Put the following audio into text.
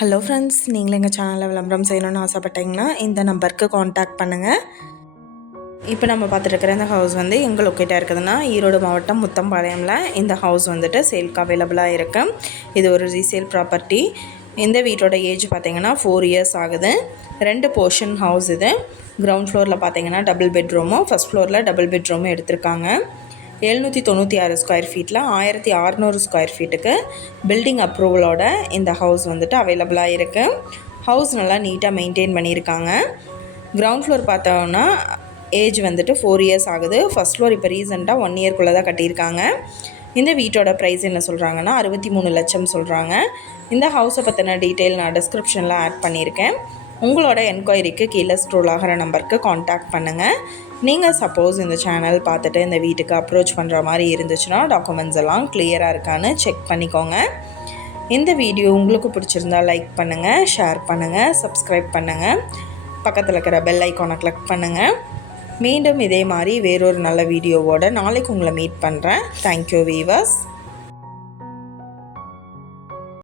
Hello friends, நீங்களும் எங்கள் சேனலில் விளம்பரம் செய்யணும்னு ஆசைப்பட்டீங்கன்னா இந்த நம்பருக்கு காண்டாக்ட் பண்ணுங்கள். இப்போ நம்ம பார்த்துட்டு இந்த ஹவுஸ் வந்து எங்கே லொக்கேட்டாக இருக்குதுன்னா ஈரோடு மாவட்டம் முத்தம்பாளையமில் இந்த ஹவுஸ் வந்துட்டு சேல்க்கு அவைலபிளாக இருக்குது. இது ஒரு ரீசேல் ப்ராப்பர்ட்டி. இந்த வீட்டோட ஏஜ் பார்த்திங்கன்னா 4 இயர்ஸ் ஆகுது. 2 போர்ஷன் ஹவுஸ் இது. கிரவுண்ட் ஃப்ளோரில் பார்த்திங்கன்னா டபுள் பெட்ரூமும், ஃபஸ்ட் ஃப்ளோரில் டபுள் பெட்ரூமும் எடுத்திருக்காங்க. 796 ஸ்கொயர் ஃபீட்டில் 1600 ஸ்கொயர் ஃபீட்டுக்கு பில்டிங் அப்ரூவலோட இந்த ஹவுஸ் வந்துட்டு அவைலபிளாக இருக்குது. ஹவுஸ் நல்லா நீட்டாக மெயின்டைன் பண்ணியிருக்காங்க. கிரவுண்ட் ஃப்ளோர் பார்த்தோன்னா ஏஜ் வந்துட்டு 4 இயர்ஸ் ஆகுது. ஃபஸ்ட் ஃப்ளோர் இப்போ ரீசெண்டாக 1 இயர்க்குள்ளே தான் கட்டியிருக்காங்க. இந்த வீட்டோட ப்ரைஸ் என்ன சொல்கிறாங்கன்னா 63 லட்சம் சொல்கிறாங்க. இந்த ஹவுஸை பற்றின டீட்டெயில் நான் டிஸ்கிரிப்ஷனில் ஆட் பண்ணியிருக்கேன். உங்களோட என்கொயரிக்கு கீழே ஸ்க்ரோல் ஆகிற நம்பருக்கு காண்டாக்ட் பண்ணுங்கள். நீங்கள் சப்போஸ் இந்த சேனல் பார்த்துட்டு இந்த வீட்டுக்கு அப்ரோச் பண்ணுற மாதிரி இருந்துச்சுன்னா டாக்குமெண்ட்ஸ் எல்லாம் கிளியராக இருக்கான்னு செக் பண்ணிக்கோங்க. இந்த வீடியோ உங்களுக்கு பிடிச்சிருந்தா லைக் பண்ணுங்கள், ஷேர் பண்ணுங்கள், சப்ஸ்கிரைப் பண்ணுங்கள், பக்கத்தில் இருக்கிற பெல் ஐக்கானை கிளிக் பண்ணுங்கள். மீண்டும் இதே மாதிரி வேறொரு நல்ல வீடியோவோடு நாளைக்கு உங்களை மீட் பண்ணுறேன். Thank you viewers.